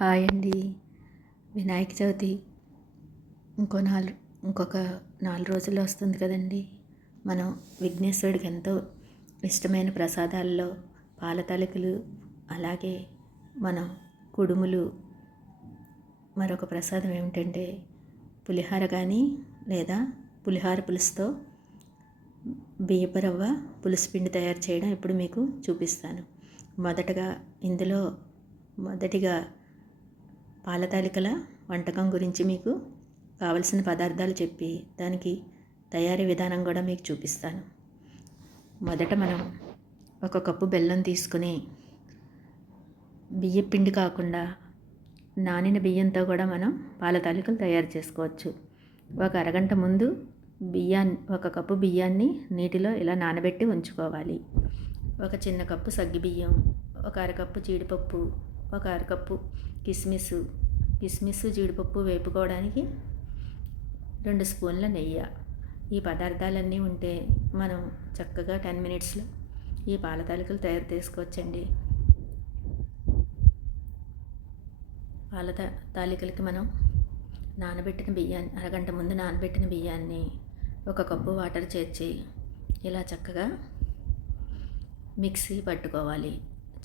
Hi అండి. వినాయక చవితి ఇంకో నాలుగు ఇంకొక నాలుగు రోజుల్లో వస్తుంది కదండి. మనం విఘ్నేశ్వరుడికి ఎంతో ఇష్టమైన ప్రసాదాల్లో పాల తలకులు అలాగే మనం కుడుములు. మరొక ప్రసాదం ఏమిటంటే పులిహార కానీ లేదా పులిహార పులుసుతో బియ్యపరవ్వ పులుసు పిండి తయారు చేయడం ఇప్పుడు మీకు చూపిస్తాను. మొదటగా ఇందులో మొదటిగా పాలతాలికల వంటకం గురించి మీకు కావలసిన పదార్థాలు చెప్పి దానికి తయారీ విధానం కూడా మీకు చూపిస్తాను. మొదట మనం ఒక కప్పు బెల్లం తీసుకుని బియ్య పిండి కాకుండా నానిన బియ్యంతో కూడా మనం పాలతాలికలు తయారు చేసుకోవచ్చు. ఒక అరగంట ముందు బియ్యాన్ని ఒక కప్పు బియ్యాన్ని నీటిలో ఇలా నానబెట్టి ఉంచుకోవాలి. ఒక చిన్న కప్పు సగ్గి బియ్యం ఒక అరకప్పు జీడిపప్పు ఒక అరకప్పు కిస్మిస్ కిస్మిస్ జీడిపప్పు వేపుకోవడానికి రెండు స్పూన్ల నెయ్యి. ఈ పదార్థాలన్నీ ఉంటే మనం చక్కగా టెన్ మినిట్స్లో ఈ పాల తాలికలు తయారు చేసుకోవచ్చండి. పాల తాలికలకి మనం నానబెట్టిన బియ్యాన్ని అరగంట ముందు నానబెట్టిన బియ్యాన్ని ఒక కప్పు వాటర్ చేర్చి ఇలా చక్కగా మిక్సీ పట్టుకోవాలి.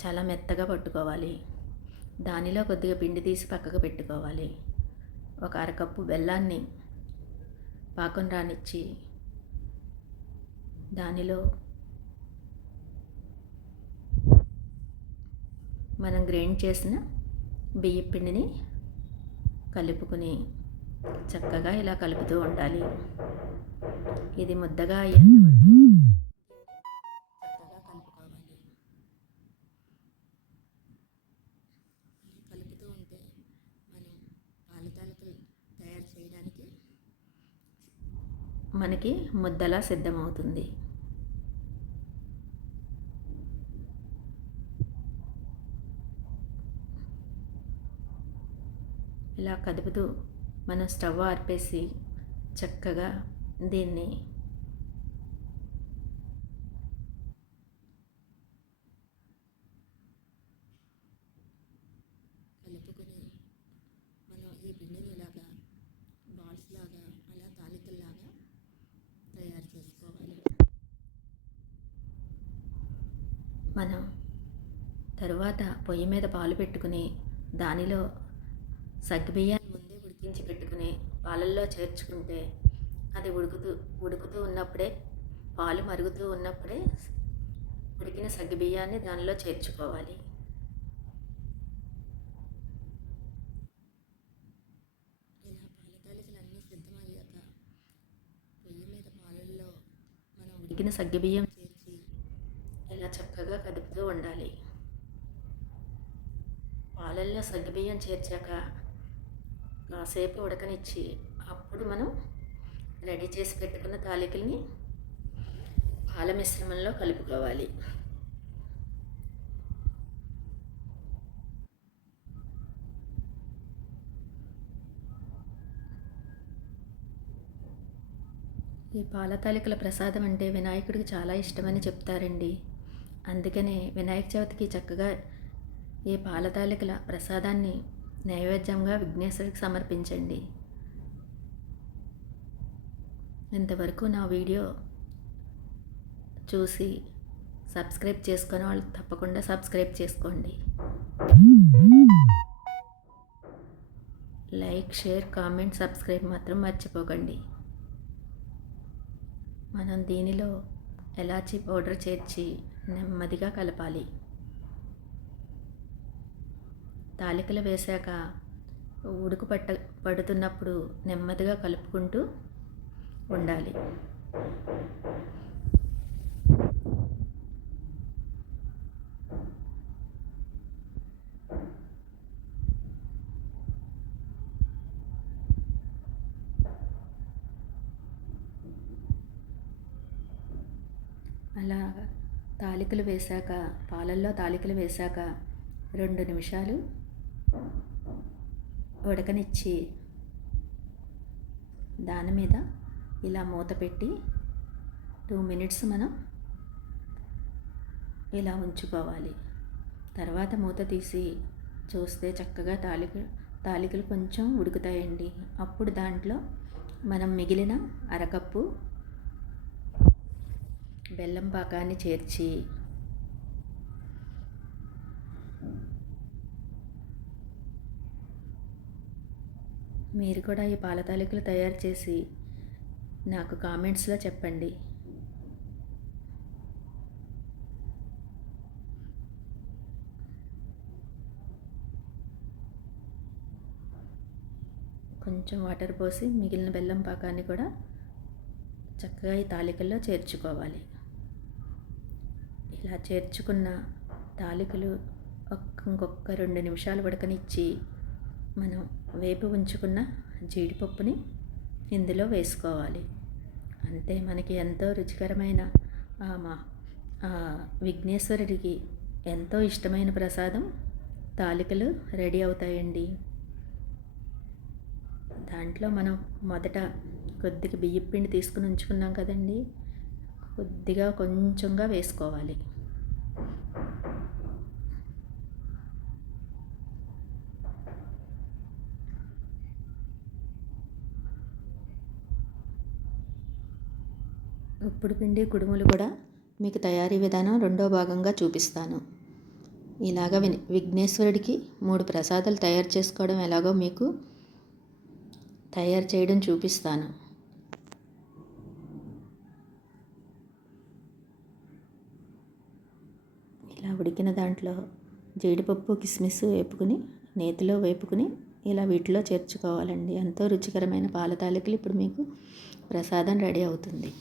చాలా మెత్తగా పట్టుకోవాలి. దానిలో కొద్దిగా పిండి తీసి పక్కకు పెట్టుకోవాలి. ఒక అరకప్పు బెల్లాన్ని పాకం రానిచ్చి దానిలో మనం గ్రైండ్ చేసిన బియ్య పిండిని కలుపుకుని చక్కగా ఇలా కలుపుతూ ఉండాలి. ఇది ముద్దగా అయ్యేంతవరకు తయారు చేయడానికి మనకి ముద్దలా సిద్ధమవుతుంది. ఇలా కదుపుతూ మనం స్టవ్ ఆర్పేసి చక్కగా దీన్ని కలుపుకొని మనం ఈ పిండిని ఇలాగా బాల్స్ లాగా అలా తాలికల్లాగా తయారు చేసుకోవాలి మనం తర్వాత పొయ్యి మీద పాలు పెట్టుకుని దానిలో సగ్గుబియ్యాన్ని ముందే ఉడికించి పెట్టుకుని పాలల్లో చేర్చుకుంటే అది ఉడుకుతూ ఉడుకుతూ ఉన్నప్పుడే పాలు మరుగుతూ ఉన్నప్పుడే ఉడికిన సగ్గుబియ్యాన్ని దానిలో చేర్చుకోవాలి. ఉడికిన సగ్గుబియ్యం చేర్చి ఇలా చక్కగా కదుపుతూ ఉండాలి. పాలల్లో సగ్గుబియ్యం చేర్చాక కాసేపు ఉడకనిచ్చి అప్పుడు మనం రెడీ చేసి పెట్టుకున్న తాలికల్ని పాల మిశ్రమంలో కలుపుకోవాలి. ఈ పాల తాలికల ప్రసాదం అంటే వినాయకుడికి చాలా ఇష్టమని చెప్తారండి. అందుకనే వినాయక చవితికి చక్కగా ఈ పాలతాలికల ప్రసాదాన్ని నైవేద్యంగా విఘ్నేశ్వరికి సమర్పించండి. ఇంతవరకు నా వీడియో చూసి సబ్స్క్రైబ్ చేసుకునే వాళ్ళు తప్పకుండా సబ్స్క్రైబ్ చేసుకోండి. లైక్ షేర్ కామెంట్ సబ్స్క్రైబ్ మాత్రం మర్చిపోకండి. మనం దీనిలో ఎలాచి పౌడర్ చేర్చి నెమ్మదిగా కలపాలి. తాలికలు వేశాక ఉడుకు పట్ట పడుతున్నప్పుడు నెమ్మదిగా కలుపుకుంటూ ఉండాలి. అలా తాలికలు వేశాక పాలల్లో తాలికలు వేశాక రెండు నిమిషాలు ఉడకనిచ్చి దాని మీద ఇలా మూత పెట్టి టూ మినిట్స్ మనం ఇలా ఉంచుకోవాలి. తర్వాత మూత తీసి చూస్తే చక్కగా తాలిక తాలికలు కొంచెం ఉడుకుతాయండి. అప్పుడు దాంట్లో మనం మిగిలిన అరకప్పు బెల్లం పాకాన్ని చేర్చి మీరు కూడా ఈ పాల తాలికలు తయారు చేసి నాకు కామెంట్స్లో చెప్పండి. కొంచెం వాటర్ పోసి మిగిలిన బెల్లం పాకాన్ని కూడా చక్కగా ఈ తాలికల్లో చేర్చుకోవాలి. ఇలా చేర్చుకున్న తాలికలు ఒక్క ఇంకొక రెండు నిమిషాలు ఉడకనిచ్చి మనం వేపు ఉంచుకున్న జీడిపప్పుని ఇందులో వేసుకోవాలి. అంతే మనకి ఎంతో రుచికరమైన ఆ మా ఆ విఘ్నేశ్వరుడికి ఎంతో ఇష్టమైన ప్రసాదం తాలికలు రెడీ అవుతాయండి. దాంట్లో మనం మొదట కొద్దిగా బియ్యం పిండి తీసుకుని ఉంచుకున్నాం కదండి. కొద్దిగా కొంచెంగా వేసుకోవాలి. ఉప్పుడు పిండి కుడుములు కూడా మీకు తయారీ విధానం రెండో భాగంగా చూపిస్తాను. ఇలాగ విని విఘ్నేశ్వరుడికి మూడు ప్రసాదాలు తయారు చేసుకోవడం ఎలాగో మీకు తయారు చేయడం చూపిస్తాను. ఇలా ఉడికిన దాంట్లో జీడిపప్పు కిస్మిస్ వేపుకుని నేతిలో వేపుకుని ఇలా వీటిలో చేర్చుకోవాలండి. ఎంతో రుచికరమైన పాల తాలికలు ఇప్పుడు మీకు ప్రసాదం రెడీ అవుతుంది.